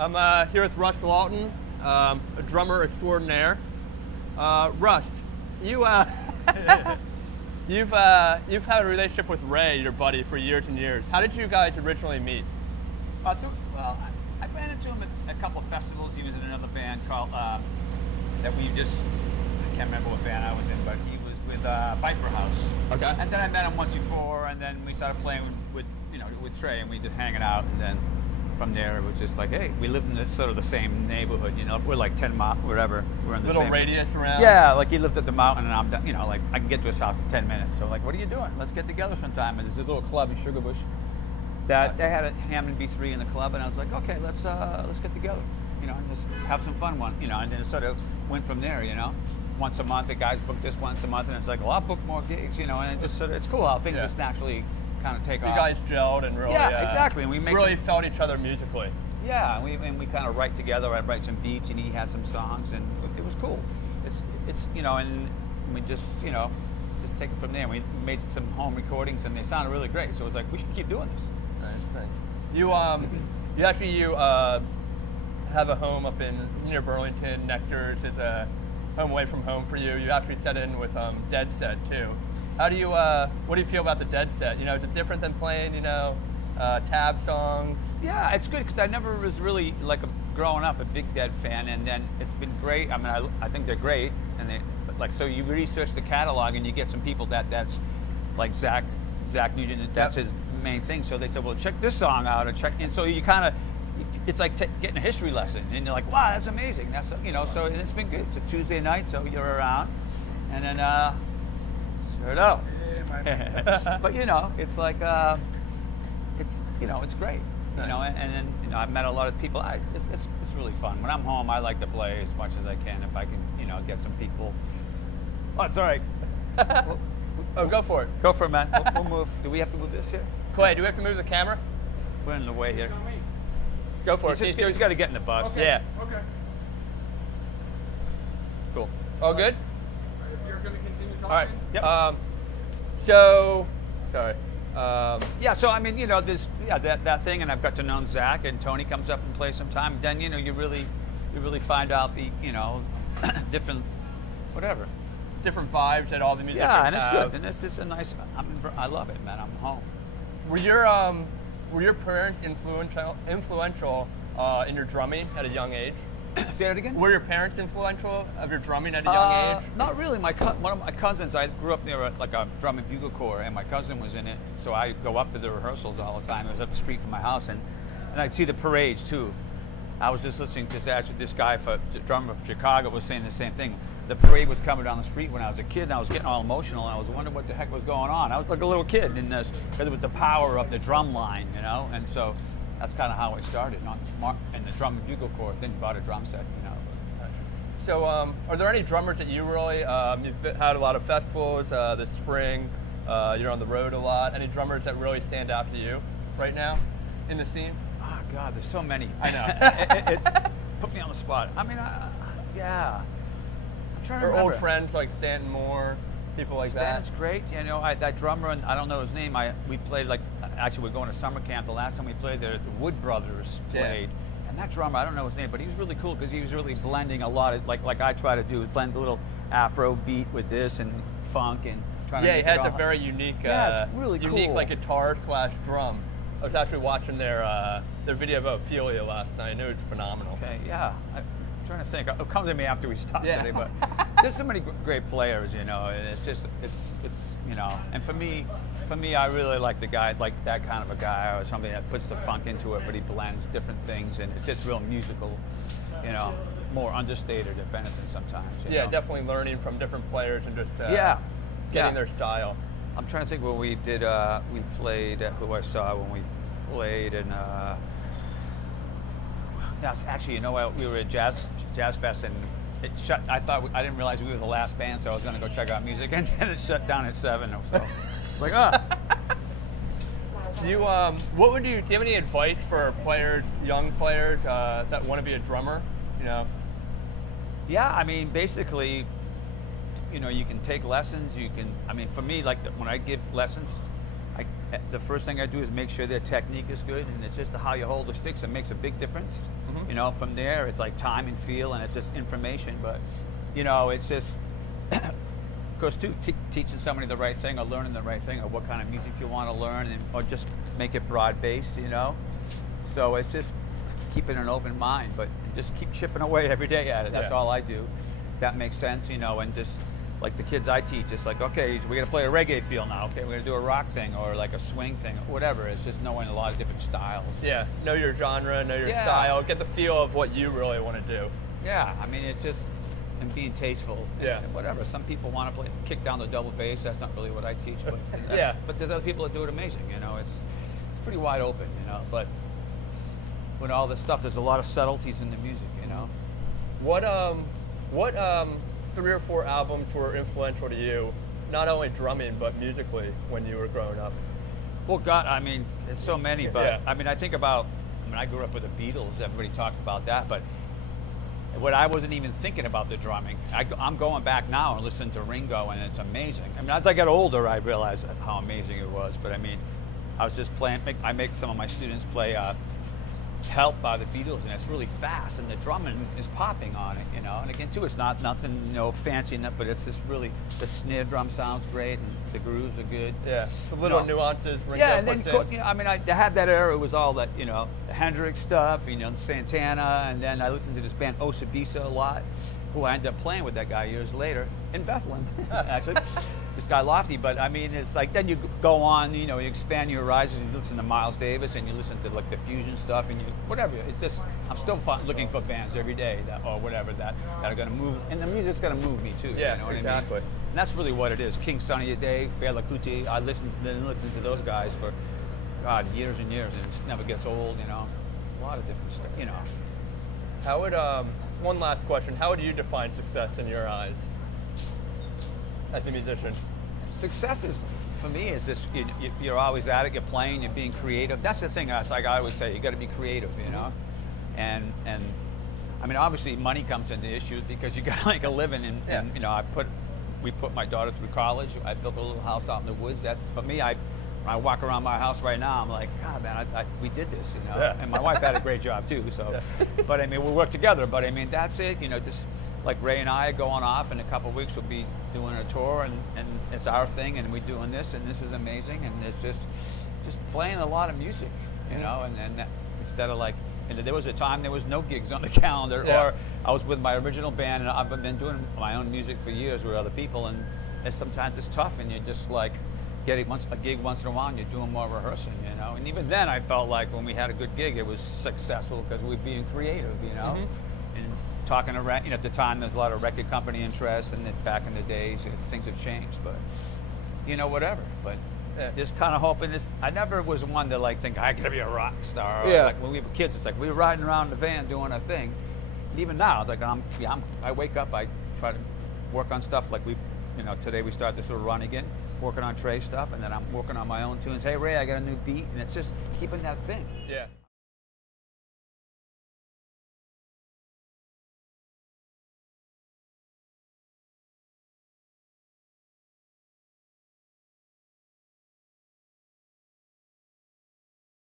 I'm here with Russ Lawton, a drummer extraordinaire. Russ, you've had a relationship with Ray, your buddy, for years and years. How did you guys originally meet? I ran into him at a couple of festivals. He was in another band called that we just, I can't remember what band I was in, but he was with Viper House. Okay. And then I met him once before, and then we started playing with Trey, and we just hanging out, and then from there it was just like, hey, we lived in sort of the same neighborhood, we're like 10 miles, whatever. We're in the Little same radius around? Yeah, like he lived at the mountain, and I'm, like I can get to his house in 10 minutes. So like, what are you doing? Let's get together sometime. And there's this little club in Sugarbush that they had a Hammond B3 in the club, and I was like, okay, let's get together, and just have some fun and then it sort of went from there, Once a month, the guys book this once a month, and it's like, well, I'll book more gigs, and it just sort of, it's cool how things just naturally kind of take off. You guys gelled and really, exactly, and we really felt each other musically. Yeah, and we kind of write together. I'd write some beats, and he had some songs, and it was cool. It's and we just just take it from there. We made some home recordings, and they sounded really great. So it was like, we should keep doing this. Nice. You actually have a home up near Burlington. Nectar's is a home away from home for you. You actually set in with Dead Set too. What do you feel about the Dead Set? Is it different than playing tab songs? Yeah, it's good because I never was really growing up a big Dead fan, and then it's been great. I mean, I think they're great, and so you research the catalog and you get some people that's like Zach Nugent, that's his main thing. So they said, well, check this song out, and so you kind of, it's like getting a history lesson, and you're like, wow, that's amazing. That's so and it's been good. It's a Tuesday night, so you're around, and then sure no. But it's like it's great. Nice. And then I've met a lot of people. It's really fun. When I'm home, I like to play as much as I can. If I can, get some people. Oh, it's all right. Go for it. Go for it, man. We'll move. Do we have to move this here? Clay, do we have to move the camera? We're in the way here. Go for it. He's got to get in the bus. Okay. Yeah. Okay. Cool. All good? If you're going to continue talking. All right. Yep. Sorry. So I mean, there's that thing, and I've got to know Zach, and Tony comes up and plays sometime. Then you really find out the different whatever. Different vibes that all the musicians Yeah, and it's have. good. And it's just a nice. I love it, man. I'm home. Were your parents influential in your drumming at a young age? Say that again? Were your parents influential of your drumming at a young age? Not really. One of my cousins, I grew up near a drum and bugle corps, and my cousin was in it, so I go up to the rehearsals all the time. It was up the street from my house, and I'd see the parades too. I was just listening to this guy for the drummer from Chicago was saying the same thing. The parade was coming down the street when I was a kid, and I was getting all emotional, and I was wondering what the heck was going on. I was like a little kid, and with the power of the drum line, and so that's kind of how it started. In the drum and bugle corps, then bought a drum set, So, are there any drummers that you really, you've had a lot of festivals this spring, you're on the road a lot. Any drummers that really stand out to you right now in the scene? Oh, God, there's so many. I know. It's put me on the spot. I mean, yeah. I'm trying to Or remember. old friends like Stanton Moore, people like that? Stan's great. That drummer, and I don't know his name. We played actually we're going to summer camp. The last time we played there, the Wood Brothers played. Yeah. And that drummer, I don't know his name, but he was really cool because he was really blending a lot of, like I try to do, blend a little Afro beat with this and funk and trying to make Yeah, he it has a all. very unique, it's really unique cool. like guitar/drum. I was actually watching their video of Ophelia last night. I knew it was phenomenal. Okay, yeah. I'm trying to think. It'll come to me after we stop today, but there's so many great players, and it's just, it's and for me, I really like the guy, like that kind of a guy, or somebody that puts the funk into it, but he blends different things, and it's just real musical, more understated, if anything, sometimes. Yeah, definitely learning from different players and just getting their style. I'm trying to think what we did. We played who I saw when we played, and yes, actually, we were at Jazz Fest, and it shut. I didn't realize we were the last band, so I was going to go check out music, and then it shut down at 7. So it's like, Do you do you have any advice for players, young players that want to be a drummer? Yeah, I mean, basically, you can take lessons. You can. I mean, for me, when I give lessons, the first thing I do is make sure their technique is good, and it's just how you hold the sticks. It makes a big difference. You know, from there, it's like time and feel, and it's just information. But, you know, it's just, of course, too, teaching somebody the right thing or learning the right thing or what kind of music you want to learn, or just make it broad-based, you know? So it's just keeping an open mind, but just keep chipping away every day at it. That's all I do. That makes sense, you know, and just like the kids I teach, it's like, okay, we're going to play a reggae feel now. Okay, we're going to do a rock thing or like a swing thing or whatever. It's just knowing a lot of different styles. Yeah, know your genre, know your style, get the feel of what you really want to do. Yeah, I mean, it's just and being tasteful. And whatever. Some people want to kick down the double bass. That's not really what I teach. But but there's other people that do it amazing. You know, it's pretty wide open. You know, but with all this stuff, there's a lot of subtleties in the music. You know. What 3 or 4 albums were influential to you, not only drumming but musically when you were growing up? Well, God, I mean, there's so many, but I mean, I grew up with the Beatles. Everybody talks about that, but what I wasn't even thinking about the drumming. I'm going back now and listening to Ringo, and it's amazing. I mean, as I got older, I realized how amazing it was. But I mean, I was just playing. I make some of my students play "Help" by the Beatles, and it's really fast, and the drumming is popping on it, you know. And again, too, it's not nothing, you know, fancy enough, but it's just really, the snare drum sounds great, and the grooves are good. Yeah, the little nuances. Ringo Yeah, and then puts in. you know, I mean, I had that era. It was all that, you know, the Hendrix stuff, you know, Santana, and then I listened to this band Osabisa a lot, who I ended up playing with that guy years later in Bethlehem, actually. This guy Lofty, but I mean, it's like then you go on, you know, you expand your horizons. You listen to Miles Davis, and you listen to like the fusion stuff, and you whatever. It's just I'm still looking for bands every day that or whatever that are going to move, and the music's going to move me too. Yeah, you know what exactly. I mean? And that's really what it is. King Sunny Day, Fela Kuti. I listened to those guys for years and years, and it never gets old. You know, a lot of different stuff. You know. How would one last question? How would you define success in your eyes as a musician? Success is, for me, is this, you're always at it, you're playing, you're being creative. That's the thing, it's like I always say, you got to be creative, you know? And I mean, obviously money comes into issues because you got to make a living, and you know, we put my daughter through college. I built a little house out in the woods. That's, for me, when I walk around my house right now, I'm like, God, man, we did this, you know? Yeah. And my wife had a great job too, so. But I mean, we work together, but I mean, that's it, you know, just like Ray and I are going off in a couple of weeks, we'll be doing a tour, and it's our thing, and we're doing this, and this is amazing, and it's just playing a lot of music, you know, and that, instead of like, and there was a time there was no gigs on the calendar, or I was with my original band, and I've been doing my own music for years with other people, and sometimes it's tough, and you're just like, getting a gig once in a while, and you're doing more rehearsing, you know, and even then I felt like when we had a good gig, it was successful because we were being creative, you know, and talking to, you know, at the time there's a lot of record company interest, and then back in the days, things have changed, but, you know, whatever, but just kind of hoping this, I never was one to like think I gotta be a rock star, or like when we were kids, it's like we were riding around in the van doing our thing, and even now, it's like I wake up, I try to work on stuff like you know, today we start this little run again, working on Trey stuff, and then I'm working on my own tunes. Hey Ray, I got a new beat, and it's just keeping that thing. Yeah.